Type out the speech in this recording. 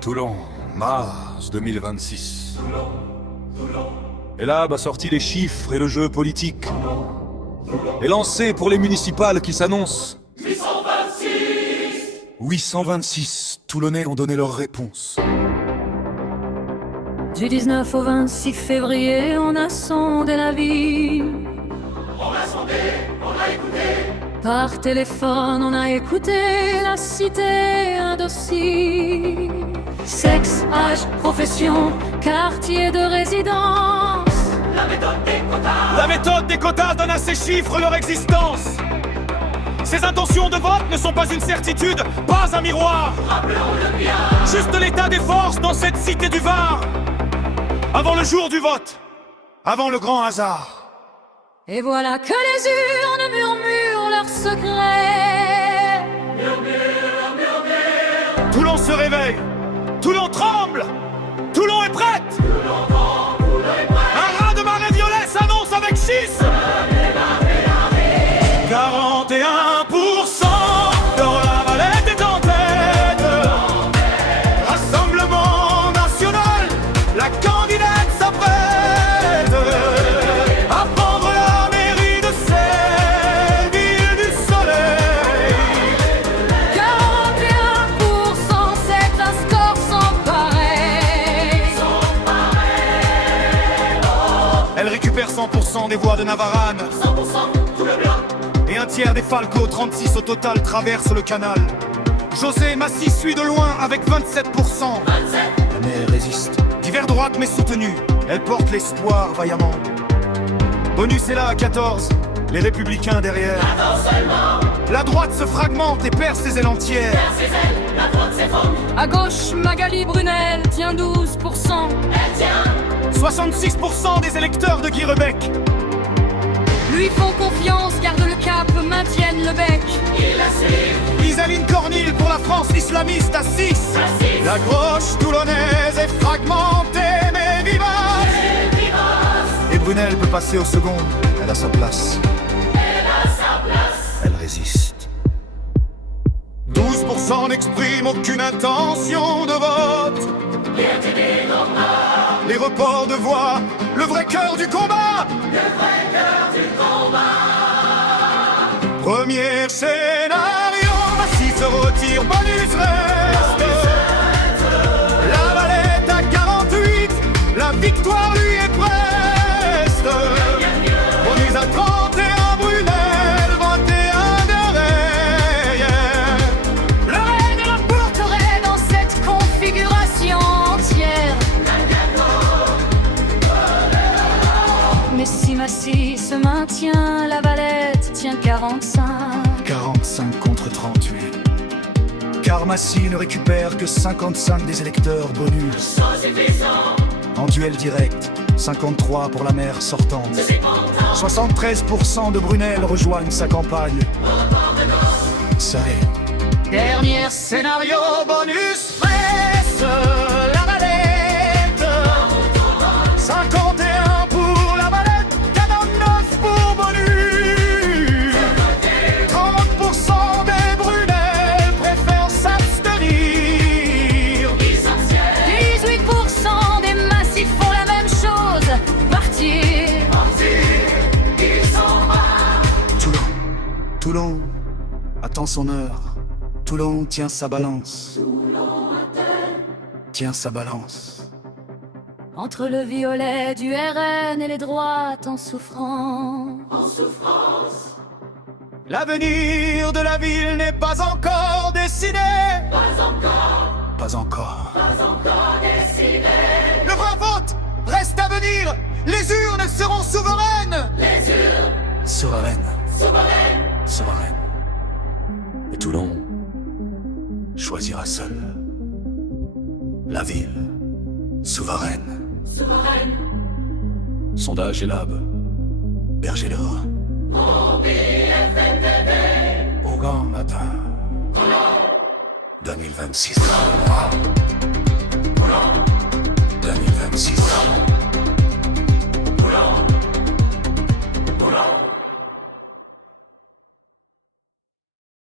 Toulon, mars 2026. Et là, sorti les chiffres et le jeu politique. Et lancé pour les municipales qui s'annoncent. 826 Toulonnais ont donné leur réponse. Du 19 au 26 février, on a sondé la ville. On a sondé, on a écouté. Par téléphone, on a écouté la cité indocile. Sexe, âge, profession, quartier de résidence. La méthode des quotas. La méthode des quotas donne à ces chiffres leur existence. Ces intentions de vote ne sont pas une certitude, pas un miroir. Rappelons-le bien. Juste l'état des forces dans cette cité du Var. Avant le jour du vote, avant le grand hasard. Et voilà que les urnes murmurent leurs secrets. Murmure, murmure. Toulon se réveille, Toulon tremble, Toulon est prête. Toulon vent, Toulon est prêt. Un raz de marée violet s'annonce avec 6. 41% dans la Valette est en tête. Rassemblement national, la candidate s'apprête à prendre la mairie de cette ville du soleil. 41%, c'est un score sans pareil. Elle récupère 100% des voix de Navarane. 100% tout le blanc. Et un tiers des Falco, 36 au total, traversent le canal. José Massy suit de loin avec 27%. 27. La mer résiste. Divers droite mais soutenue, elle porte l'espoir vaillamment. Bonus est là à 14, les républicains derrière. 14 seulement. La droite se fragmente et perd ses ailes entières. Vers ses ailes, la droite s'effondre. À gauche, Magali Brunel tient 12%. Elle tient. 66% des électeurs de Guy Rebec Lui font confiance, gardent le cap, maintiennent le bec. Il la suit. Isaline Cornille pour la France islamiste à 6. Assise. La gauche toulonnaise est fragmentée mais vivace. Et vivace. Et Brunel peut passer au second, elle a sa place. Elle a sa place. Elle résiste. 12% n'expriment aucune intention de vote. Rien d'idée normale. Les reports de voix, le vrai cœur du combat. Le vrai cœur du combat. Premier scénario, Massy se retire, Bonus reste. La Valette à 48, la victoire lui est preste. Bonus à 31, Brunel, 21 derrière. Le règne l'emporterait dans cette configuration entière. Mais si Massy se maintient, la Valette tient 45. 45 contre 38. Car Massy ne récupère que 55 des électeurs bonus. Sans suffisant. En duel direct, 53 pour la maire sortante. C'est dépentant. 73% de Brunel rejoignent sa campagne. Ça est. Dernier scénario bonus reste la Valette. 51 pour la Valette, 49 pour bonus. 30% des Brunel préfèrent s'abstenir. 18% des Massy font la même chose. Partir. Ils sont bas. Toulon attend son heure. Toulon tient sa balance. Tient sa balance. Entre le violet du RN et les droites en souffrance. En souffrance. L'avenir de la ville n'est pas encore dessiné. Pas encore. Pas encore. Pas encore décidé. Le vrai vote reste à venir. Les urnes seront souveraines. Les urnes. Souveraines. Souveraines. Souveraines. Et Toulon choisira seul la ville souveraine. Souveraines. Sondage Elab, Berger-le-Rhin. Au grand matin 2026. 2026.